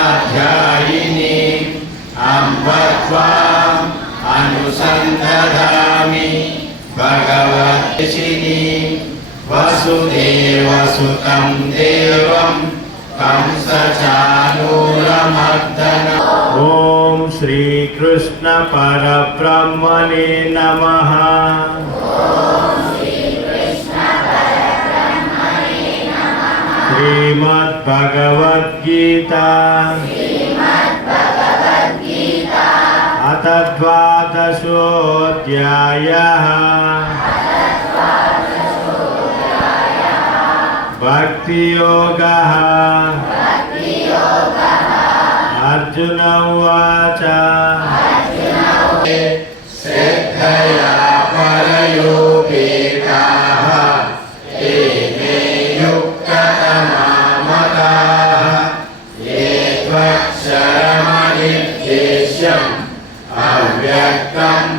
अष्टादशाध्यायिनी अम्ब त्वाम् अनुसन्दधामि भगवतिशिनी वसुदेवसुतं देवं कंसचानूरमर्दन ॐ श्रीकृष्णपरब्रह्मणे नमः। श्रीमद्भगवद्गीता। अथ द्वादशोऽध्यायः। भक्तियोगः। अर्जुन उवाच। श्रद्धया परयोपेताः ते मे युक्ततमामताः। ये त्वक्षरमनिर्देश्यम् अव्यक्तं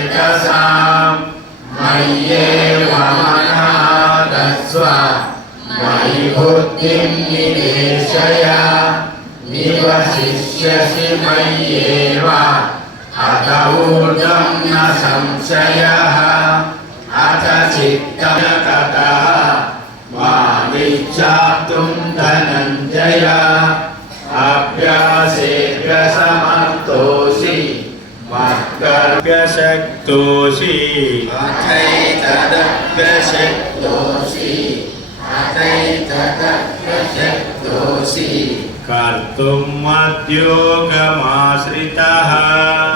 मय्यावेशितचेतसाम् मय्येव मनः दस्व मयि बुद्धिं निवेशय निवशिष्यसि मय्येव अत ऊर्ध्वं न संशयः अथ चित्तं ततः मामिच्छाप्तुं धनञ्जय अभ्यासेभ्यसमर्थोऽसि मत्कर्भ्यशक्तोऽसि अथैतदभ्यशक्तोऽसि अथैतदभ्यशक्तोऽसि कर्तुं मद्योगमाश्रितः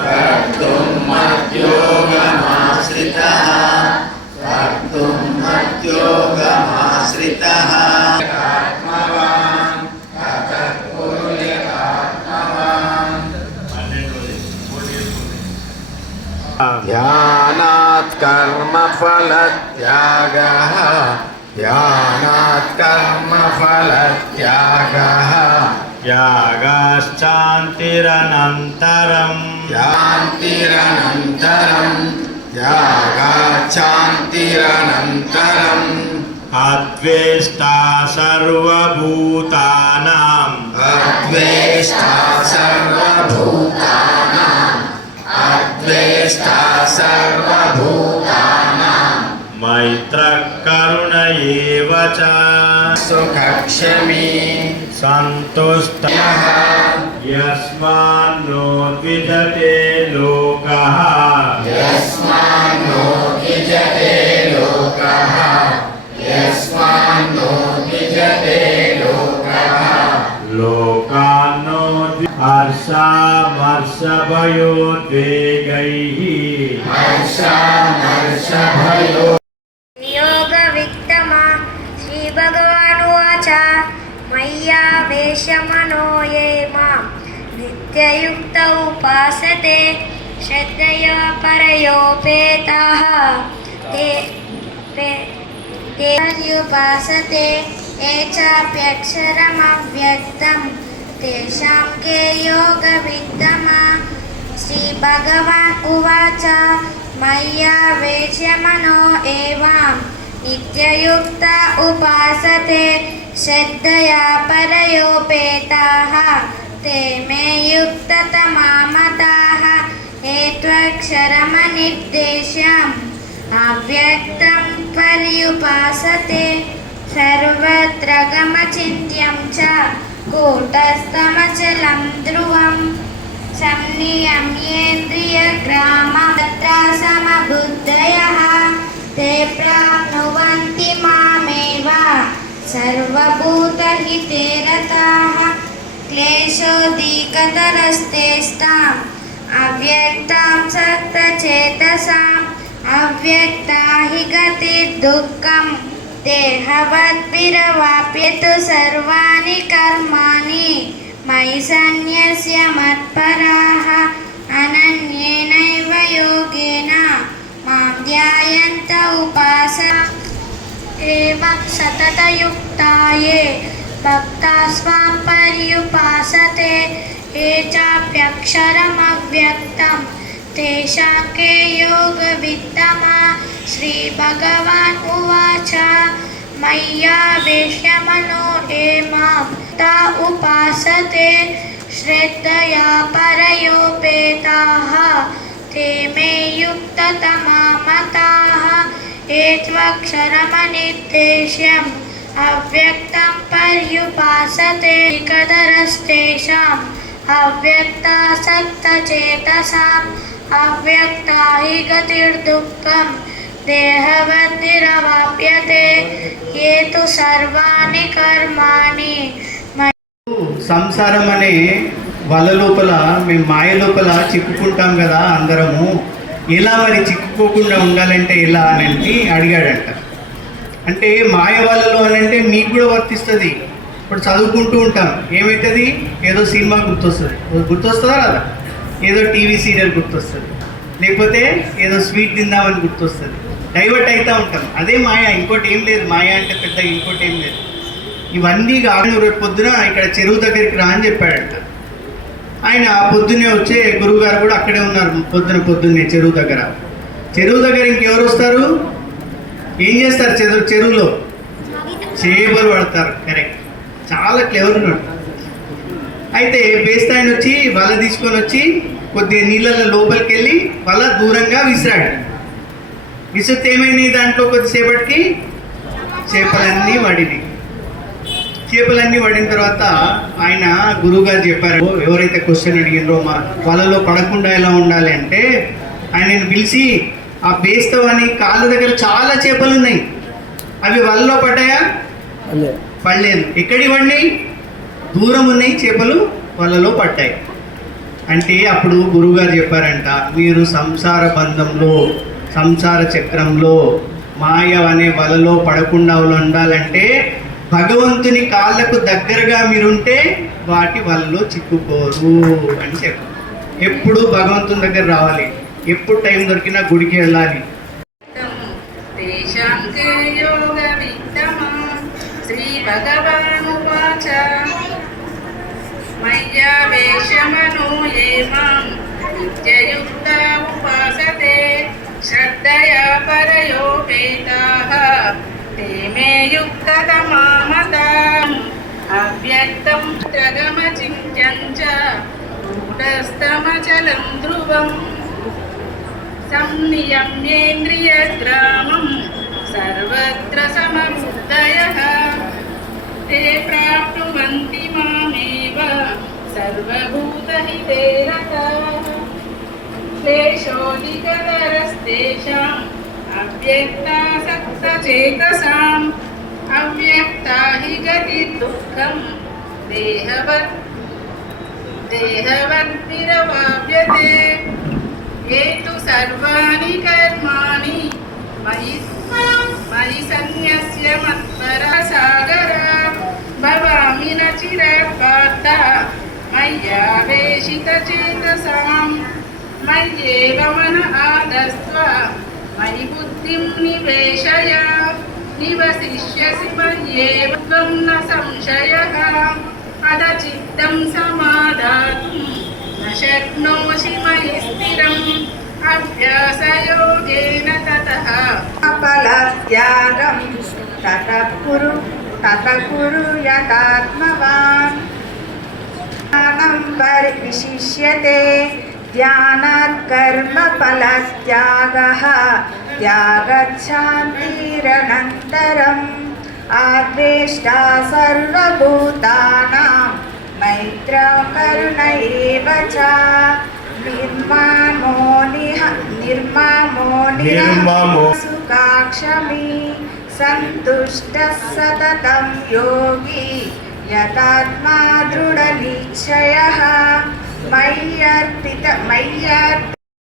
कर्तुं मद्योगमाश्रितः कर्तुं मद्योगमाश्रितः ध्यानात् कर्मफलत्यागः ध्यानात् कर्मफलत्यागः यागाश्चान्तिरनन्तरम्। यान्तिरनन्तरम् यागाच्छान्तिरनन्तरम् अद्वेष्टा सर्वभूतानाम्। अद्वेष्टा सर्वभूतानाम्। अद्वेष्टा सर्वभूतानां मैत्रः करुण एव च। सुखक्षमी। सन्तुष्टः। यस्मान्नो द्विजते लोकः। यस्मान्नो द्विजते लोकः। यस्मान्नो हर्षामर्षभयोद्वेगैः हर्षामर्षभयो योगवित्तमा श्रीभगवानुवाच मय्या वेशमनो ये माँ नित्ययुक्त उपासते श्रद्धया परयोपेताः ते पे- ते पर्युपासते ये चाप्यक्षरमव्यक्तं तेषां के योगवित्तमा श्रीभगवान् उवाच मय्या वेश्यमनो एवां नित्ययुक्त उपासते श्रद्धया परयोपेताः ते मे युक्ततमामताः हेत्वक्षरमनिर्देश्यम् अव्यक्तं पर्युपासते सर्वत्र गमचिन्त्यं च कूटस्थमचलं ध्रुवम् संनियम्येन्द्रियग्रामं तत्र समबुद्धयः ते प्राप्नुवन्ति मामेव सर्वभूतहिते रताः क्लेशोदीकतरस्तेस्ताम् अव्यक्तां सक्तचेतसाम् अव्यक्ता हि गतिर्दुःखं देहवद्भिरवाप्यतु सर्वाणि कर्माणि मयि सन्न्यस्य मत्पराः अनन्येनैव योगेन मां ध्यायन्त उपासना एवं सततयुक्ता ये भक्ता स्वां पर्युपासते ये चाप्यक्षरमव्यक्तं तेषां के योगवित्तमा श्रीभगवान् उवाच मय्यावेश्य मनो ये माँ, ता उपासते श्रद्धया परयोपेताः, ते मे युक्ततमा मताः। एत्वक्षरमनिर्देश्यम् अव्यक्तं पर्युपासते कदरस्तेषाम् अव्यक्तासक्तचेतसाम् अव्यक्ता हि गतिर्दुःखं సర్వాణి కర్మాణి సంసారం అనే వల లోపల మేము మాయ లోపల చిక్కుకుంటాం కదా అందరము. ఎలా మరి చిక్కుకోకుండా ఉండాలంటే ఎలా అని అంటే అడిగాడంట. అంటే మాయ వాళ్ళలో అని అంటే మీకు కూడా వర్తిస్తుంది. ఇప్పుడు చదువుకుంటూ ఉంటాం. ఏమవుతుంది ఏదో సినిమా గుర్తొస్తుంది. గుర్తొస్తుందా కదా ఏదో టీవీ సీరియల్ గుర్తొస్తుంది. లేకపోతే ఏదో స్వీట్ తిందామని గుర్తొస్తుంది. డైవర్ట్ అవుతూ ఉంటాం. అదే మాయ ఇంకోటి ఏం లేదు. మాయా అంటే పెద్ద ఇంకోటి ఏం లేదు. ఇవన్నీ కాదు రేపు పొద్దున ఇక్కడ చెరువు దగ్గరికి రా అని చెప్పాడంట. ఆయన పొద్దున్నే వచ్చే గురువు గారు కూడా అక్కడే ఉన్నారు పొద్దున పొద్దున్నే చెరువు దగ్గర. చెరువు దగ్గర ఇంకెవరు వస్తారు? ఏం చేస్తారు చెరువు చెరువులో? చేపలు పడతారు. కరెక్ట్ చాలా క్లెవర్ ఉన్నాడు. అయితే బేస్తా వచ్చి వల తీసుకొని వచ్చి కొద్దిగా నీళ్ళలో లోపలికి వెళ్ళి వల దూరంగా విసిరాడు. విసిరితే ఏమైంది? దాంట్లో కొద్దిసేపటికి చేపలన్నీ పడినాయి చేపలన్నీ పడిన తర్వాత ఆయన గురువుగారు చెప్పారు ఎవరైతే క్వశ్చన్ అడిగినరో మా వలలో పడకుండా ఎలా ఉండాలి అంటే ఆయనను పిలిచి ఆ బేస్తవని కాళ్ళ దగ్గర చాలా చేపలు ఉన్నాయి అవి వలలో పడ్డాయా? పడలేదు. ఎక్కడి పడినాయి దూరం ఉన్నాయి చేపలు వలలో పడ్డాయి. అంటే అప్పుడు గురువుగారు చెప్పారంట మీరు సంసార బంధంలో సంసార చక్రంలో మాయ అనే వలలో పడకుండా ఉండాలంటే భగవంతుని కాళ్ళకు దగ్గరగా మీరుంటే వాటి వలలో చిక్కుకోరు అని చెప్పారు. ఎప్పుడు భగవంతుని దగ్గర రావాలి ఎప్పుడు టైం దొరికినా గుడికి వెళ్ళాలి. శ్రీ భగవాను योगवित्तमा श्रीभगवानुवाच मय्यावेशमनो ये मां नित्ययुक्ता उपासते श्रद्धया परयोपेताः ते मे युक्ततमा मताम् अव्यक्तं त्रगमचिन्त्यं च कूटस्थमचलं ध्रुवम् संनियम्येन्द्रियग्रामं सर्वत्र समबुद्धयः ते प्राप्नुवन्ति मामेव सर्वभूतहिते रताः क्लेशोऽधिकतरस्तेषाम् अव्यक्तासक्तचेतसाम् अव्यक्ता हि गतिर्दुःखं देहवत् देहवद्भिरवाप्यते ये तु सर्वाणि मय्यावेशितचेतसां मय्येव मन आदस्त्व मयि बुद्धिं निवेशय निवसिष्यसि मय्येव त्वं न संशयः अदचित्तं समादातुं न शक्नोषि मयि स्थिरम् अभ्यासयोगेन ततः फलत्यागं ततः कुरु ततः कुरु यथात्मवान् ज्ञानं परिविशिष्यते ध्यानात् कर्मफलत्यागः त्यागच्छान्तिरनन्तरम् आद्वेष्टा सर्वभूतानां मैत्रकरुण एव च निर्मामो निह निर्मामो निर्ममो। सुखाक्षमी सन्तुष्टः सततं योगी यतात्मा दृढनिश्चयः मय्यर्पित मय्यर्पित